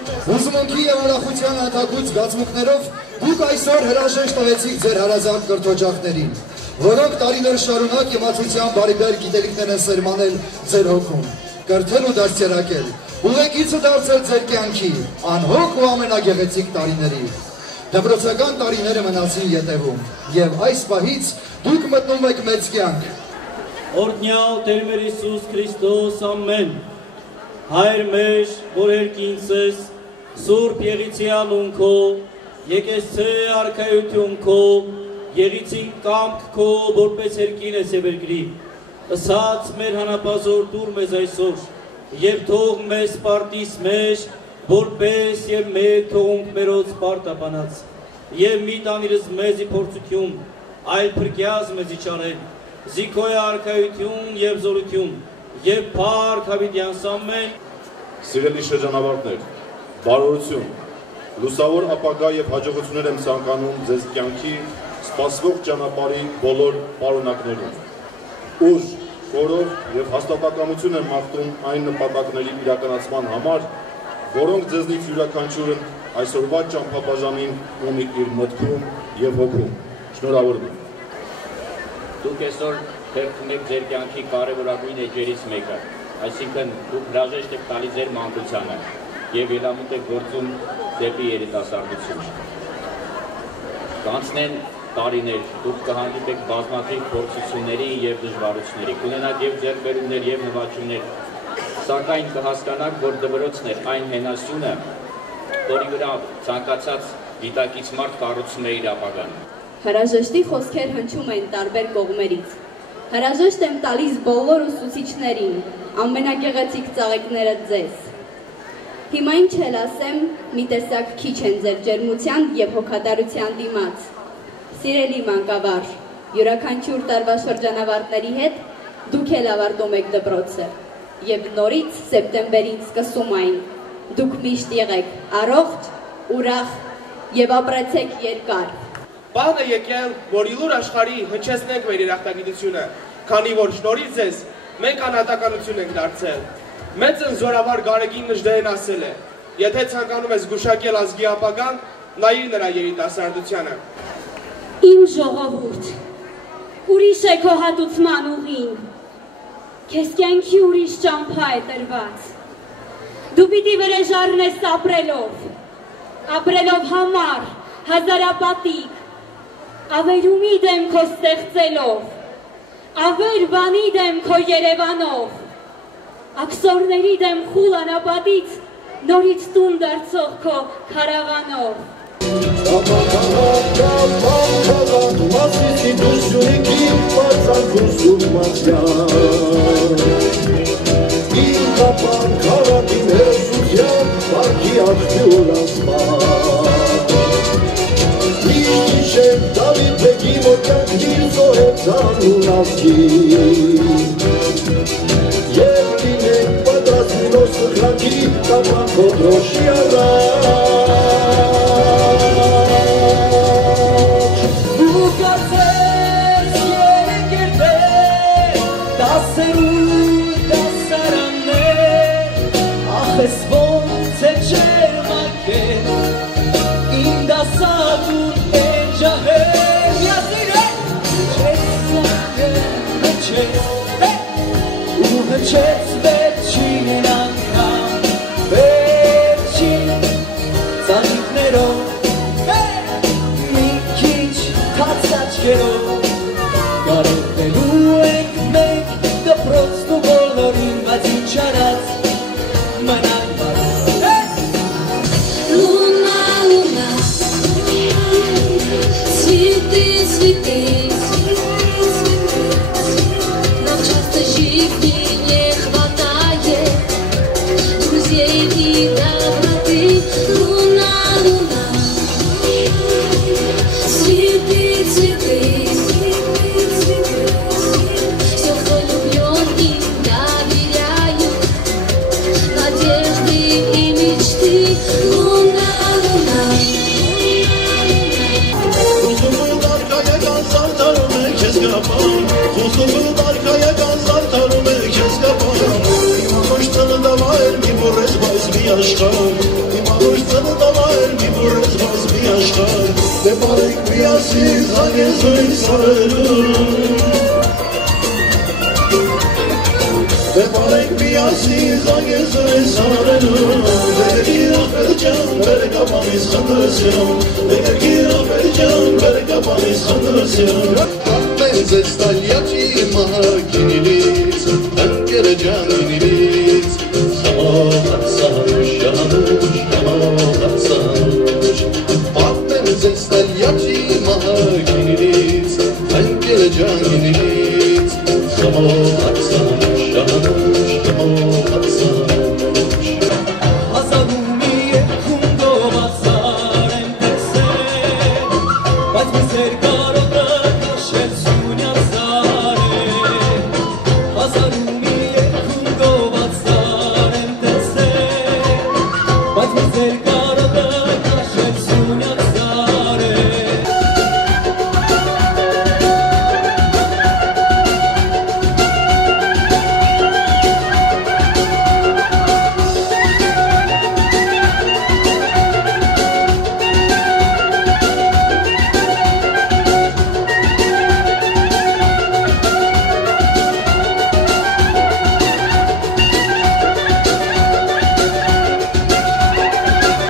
Հուզմունքի և ուրախության ատակույց զգացմունքներով դուք այսօր հրաժեշտ տվեցիք ձեր հարազատ կրթօջախներին, որոնք տարիներ շարունակ իմացության բարիբեր գիտելիքներ են սերմանել ձեր հոգում, կրթել ու դաստիարակել, ուղեկիցը դարձել ձեր կյանքի անհոգ ու ամենագեղեցիկ տարիների։ Դպրոցական տարիները մնացին ետևում, և այս պահից դուք մտնում եք մեծ կյանք։ Օրհնյալ Տեր մեր Հիսուս Քրիստոս, ամեն։ Հայր մեր, որ երկինս ես, Սուրբ եղիցիան ունքո, եկեսցե արքայություն քո, եղիցին կամք քո, որպես երկին ես և երկրի, ըսած մեր հանապազոր դուր մեզ այսօր, և թող մեզ պարտիս մեջ, որպես և մեր թողունք մերոց պարտապանած, և մի տանիրս մեզի փորձություն, այլ փրկյազ մեզի չարել, զիքոյ արքայություն և զորություն, և փառք հավիտյանս ամեն։ Սիրելի շրջանավարտներ, բարօրություն, լուսավոր ապագա և հաջողություններ եմ ցանկանում ձեզ կյանքի սպասվող ճանապարհի բոլոր պարունակներում։ Ուժ, խորհուրդ և հաստատակամություն եմ մաղթում այն նպատակների իրականացման համար, որոնք ձեզնից յուրաքանչյուրն այսօրվա ճամփաբաժանին ունի իր մտքում և հոգում։ Շնորհավորում եմ։ Դուք այսօր թերթում եք ձեր կյանքի կարևորագույն էջերից մեկը, այսինքն դուք հրաժեշտ եք տալիս ձեր մանկությանը և ելամուտ եք գործում դեպի երիտասարդություն։ Կանցնեն տարիներ, դուք կհանդիպեք բազմաթիվ փորձությունների և դժվարությունների, կունենաք և ձեռքբերումներ և նվաճումներ, սակայն կհասկանաք, որ դպրոցն է այն հենասյունը, որի վրա ցանկացած գիտակից մարդ կառուցում է իր ապագան։ Հրաժեշտի խոսքեր հնչում են տարբեր կողմերից։ Հրաժեշտ եմ տալիս բոլոր ուսուցիչներին, ամենագեղեցիկ ծաղիկները ձեզ։ Հիմա ինչ էլ ասեմ, մի տեսակ քիչ են ձեր ջերմության և հոգատարության դիմաց։ Սիրելի մանկավար, յուրաքանչյուր տարվա շրջանավարտների հետ դուք էլ ավարտում եք դպրոցը, և նորից սեպտեմբերից սկսում այն։ Դուք միշտ եղեք առողջ, ուրախ և ապրեցեք երկար։ Պահն է եկել, որ իլուր աշխարհի հնչեցնենք մեր երախտագիտությունը, քանի որ շնորհիվ ձեզ մենք անհատականություն ենք դարձել։ Մեծ զորավար Գարեգին Նժդեհն ասել է. եթե ցանկանում ես զգուշակել ազգի ապագան, նայիր նրա երիտասարդությանը։ Իմ ժողովուրդ, ուրիշ է քո հատուցման ուղին, քեզ կյանքի ուրիշ ճամփա է տրված։ Դու պիտի վրեժառնես ապրելով համար, հազարապատիկ, ավերումի դեմ քո ստեղծելով, ավեր բանի դեմ քո Երևանով, աքսորների դեմ խուլ անապատից նորից տուն դարձող քո քարավանով։ Aşkım Դեպարեք միասին զանգեզույն սարերում Դեպարեք միասին զանգեզույն սարերում Բերգիր ախպեր ջան, բերգապանիս խնդրսյոն Բերգիր ախպեր ջան, բերգապանիս խնդրսյոն Պատմեն ձեզ տալյաչի մահագինիլից Ընկերը ջանինիլից Համողատ սանուշ, համուշ, համողատ սանուշ Պատմեն ձեզ տալյաչի մահագինիլից Ընկերը ջանինիլից Համողատ սանուշ, համուշ, համողատ սանուշ Հասանումի երկում գովացար եմ տեսել Բայց մեզ երկարոտը կաշել սունյալ զարել Հասանումի երկում գովացար եմ տեսել Բայց մեզ երկարոտը կաշել սունյալ զարել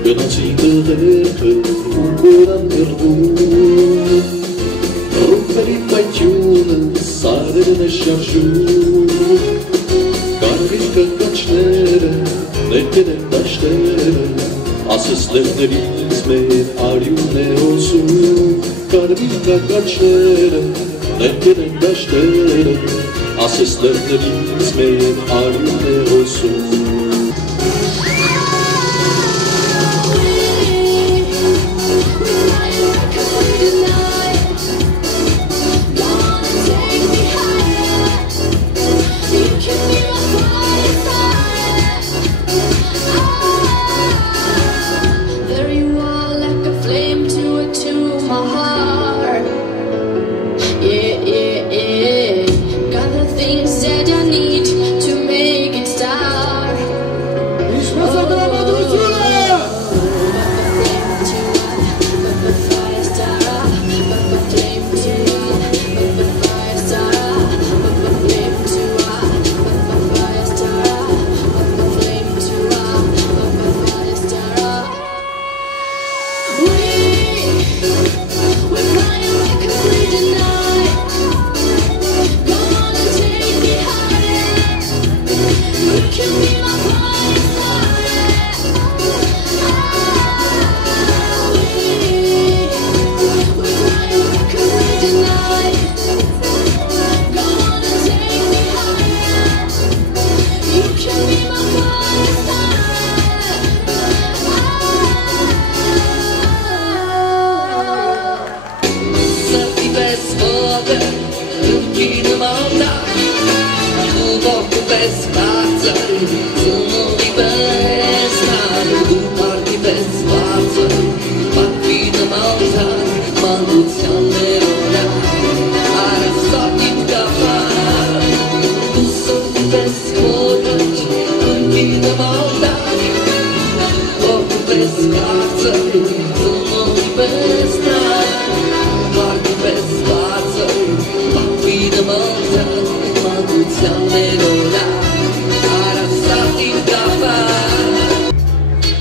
Գնացի տղերքը ու կորան հերդում Ռուպերի պայթյունը սարերն է շարժում Կարվիր կկաչները, ներկեր են դաշտերը Ասես լեղներից մեր արյուն է հոսում Կարվիր կկաչները, ներկեր են դաշտերը Ասես լեղներից մեր արյուն է հոսում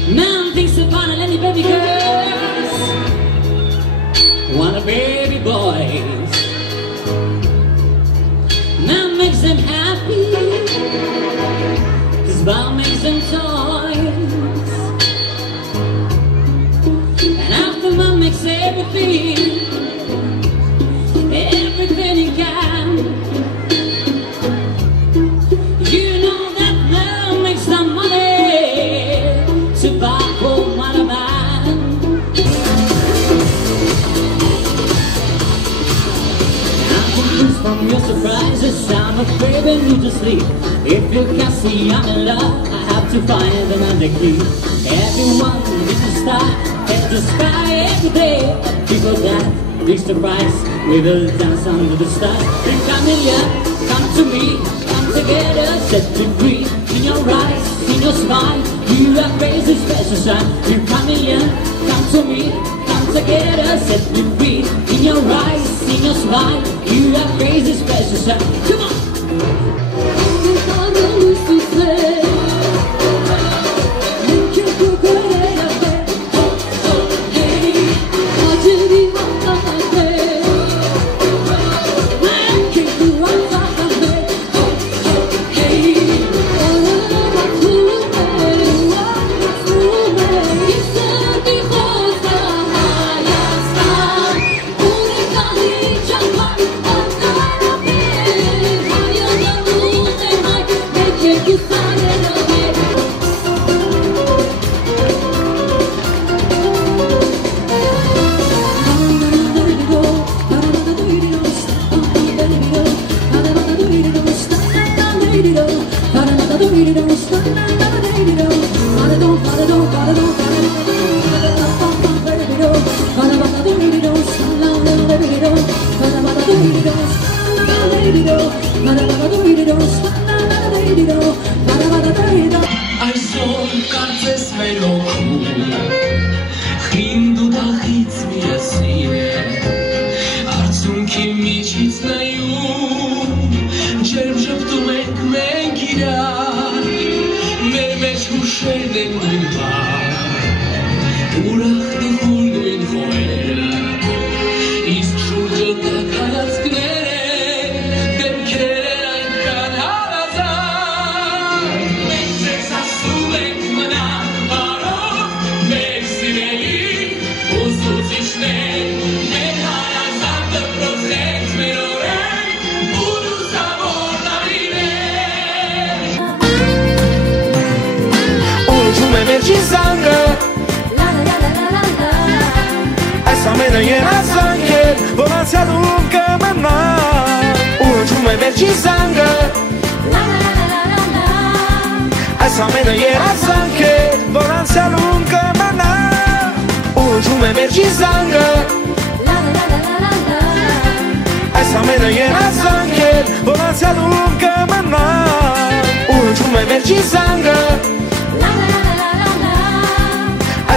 Man thinks upon a lady baby girls Wanna baby boys Man makes them happy Cause Bob makes them toys And after man makes everything Everything he can You know that love makes the money To buy home on a man I'm confused from your surprises I'm afraid I need to sleep If you can see I'm in love I have to find another key Everyone needs to start at the sky every day People that reach the price We will dance under the stars Big chameleon, come to me Come together, set me free In your eyes, in your smile You have raised a special shine Big chameleon, come to me Come together together, set me free. In your eyes, in your smile, you are crazy special sound. Come on!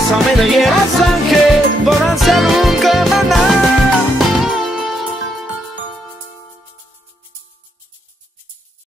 Essa menina era sangue,